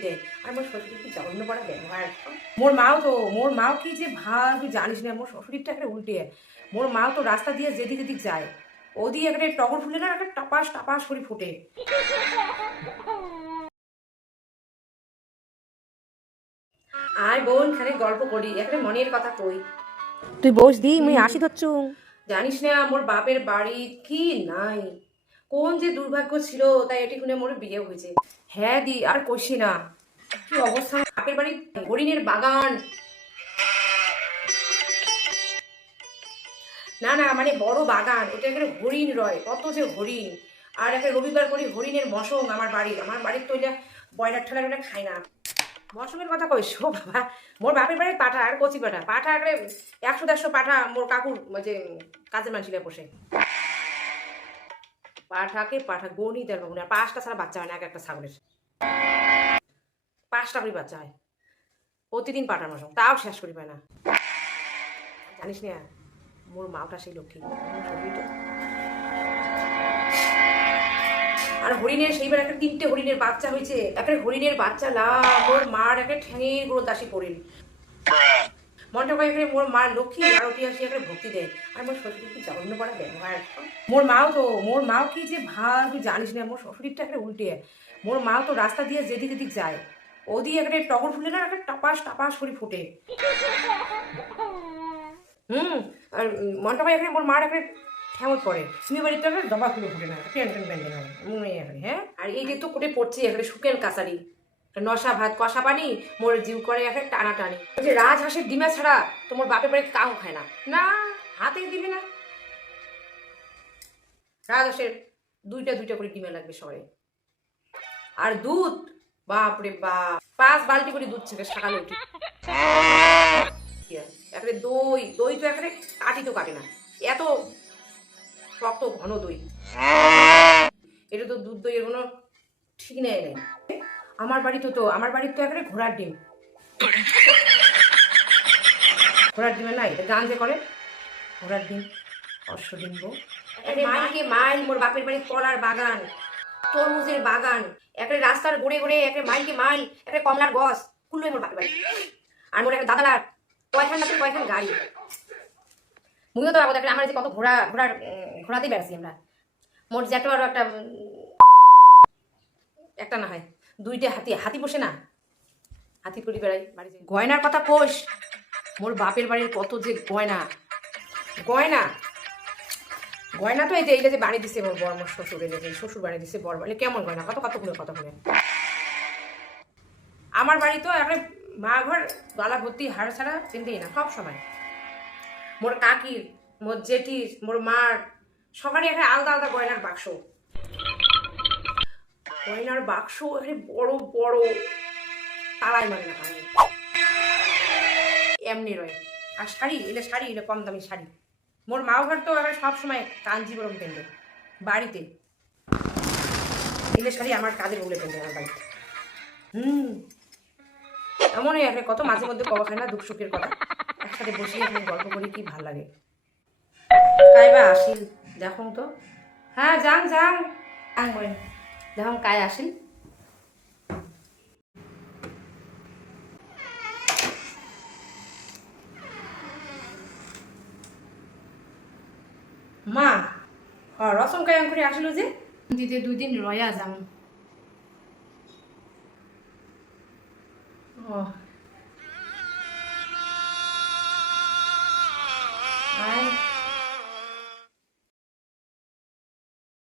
দেয়। আর মোর শ্বশুর কি জঘন্য ব্যবহার? মোর মাও তো মোর মাও কি যে ভালো তুই জানিস না মোর শ্বশুরটা একটা উল্টে। মোর মাও তো রাস্তা দিয়ে যেদিক যেদিক যায়। ওদি একটা টগর ফুলে না একটা টাপাস টাপাস করে ফুটে। আয় বোন খানে গল্প করি একটা মনের কথা কই। তুই বস দি মুই আসি ধরছু জানিস না মোর বাপের বাড়ি কি নাই? কোন যে দুর্ভাগ্য ছিল তাই এটি শুনে মোর বিয়ে হয়েছে। হ্যাঁ দি, আর কষি না। কি অবস্থা? বাপের বাড়ি হরিণের বাগান। না না মানে বড় বাগান। ওটা এখানে হরিণ রয়, কত যে হরিণ। আর একটা রবিবার করে হরিণের মশং আমার বাড়ির। আমার বাড়ির তো এটা ব্রয়লার ঠেলার ওটা খায় না। মশমের কথা কইস ও বাবা। মোর বাপের বাড়ির পাঠা, আর কচি পাঠা। পাঠা একশো দেড়শো পাঠা মোর কাকুর যে কাজের মানুষিরা বসে পাঠাকে পাঠা গণিত আর বাবু আর পাঁচটা ছাড়া বাচ্চা হয় না, এক একটা ছাগলের। পাঁচটা করে বাচ্চা হয়। প্রতিদিন পাঠার মশং তাও শেষ করি পায় না। জানিস না, মোর মাওটা সেই লক্ষ্মী। আর হরিণের সেইবার একটা তিনটে হরিণের বাচ্চা হয়েছে একটা হরিণের বাচ্চা লা মোর মার একটা ঠ্যাঙের গুঁড়ো দাসী পড়িল মনটা করে এখানে মোর মা লক্ষ্মী আর ওটি আসি একটা ভক্তি দেয়। আর মোর শ্বশুর কি জঘন্য পড়া ব্যবহার? মোর মাও তো, মোর মাও কি যে ভালো তুই জানিস না, মোর শ্বশুরটা এখানে উল্টে। মোর মাও তো রাস্তা দিয়ে যেদিক যেদিক যায়। ওদি একটা টগর ফুলে না একটা টাপাস টাপাস করে ফুটে। হুম, আর মনটা করে এখানে মোর মার একটা ঠেমত পড়ে। তুমি বাড়িতে একটা দবা খুলে ফুটে না প্যান্টেন প্যান্টেন হয় মনে এখানে হ্যাঁ? আর এই যে তো কোটে পড়ছে এখানে শুকেন কাছারি। নশা ভাত, কষা পানি, মোর জিউ করে এখানে টানা টানি যে রাজহাঁসের ডিমা ছাড়া তোমার বাপের বাড়ি কাউ খায় না। না, হাতে দিবে না। রাজহাঁসের দুইটা দুইটা করে ডিমা লাগবে সবাই। আর দুধ বাপরে বাপ। পাঁচ বালতি করে দুধ ছেড়ে সকালে উঠি। এখানে দই দই তো এখানে কাটি তো কাটে না। এত শক্ত ঘন দই। এটা তো দুধ দইয়ের কোনো ঠিক নেই নেই। আমার বাড়িতে তো আমার বাড়িতে তো এখানে ঘোড়ার ডিম। ঘোড়ার ডিমে নাই এটা গান যে করে। ঘোড়ার ডিম অশ্ব ডিম গো মাইলকে মাইল মোর বাপের বাড়ি কলার বাগান তরমুজের বাগান। একটা রাস্তার গড়ে গড়ে একটা মাইলকে মাইল একটা কমলার গছ কুল্লুই মোর বাপের বাড়ি। আর মোর একটা দাদালার কয়খান না কয়খান গাড়ি। মুইও তো আবার আমার যে কত ঘোড়া ঘোড়ার ঘোড়াতেই বেড়াচ্ছি আমরা। মোর জ্যাটো আরও একটা একটা না হয়। দুইটা হাতি হাতি বসে না। হাতি করে বেড়াই বাড়িতে গয়নার কথা কোষ মোর বাপের বাড়ির কত যে গয়না। গয়না। গয়না তো এই যে এইটা যে বাড়ি দিছে মোর বড় মোর শ্বশুর এলে যে শ্বশুর বাড়ি দিছে বড় বাড়ি কেমন গয়না? কত কত করে কত করে? আমার বাড়ি তো একটা মা ঘর গলা ভর্তি, হাড় ছাড়া চিনতেই না, সব সময়। মোর কাকির, মোর জেঠির, মোর মার, সবারই একটা আলাদা আলাদা গয়নার বাক্স। গয়নার বাক্স এখানে বড় বড়। তালাই মানে না পারে এমনি রয়। আর শাড়ি এলে শাড়ি এলে কম দামি শাড়ি। মোর মা ঘর তো এবার সবসময় কাঞ্জিবরম পেন্ডে বাড়িতে। এলে শাড়ি আমার কাজের বলে পেন্ডে আমার বাড়িতে। হুম। এমনই একটা কত মাঝে মধ্যে কবা খায় না দুঃখ সুখের কথা। একসাথে বসে এখন গল্প করি, কি ভালো লাগে। তাই বা আসিল, দেখুন তো। হ্যাঁ যান যান। আং দেখুন কায় আসিল মা রসম কায়াম করে আসলো যে? দিতে দুই দিন রয়া যাম। ও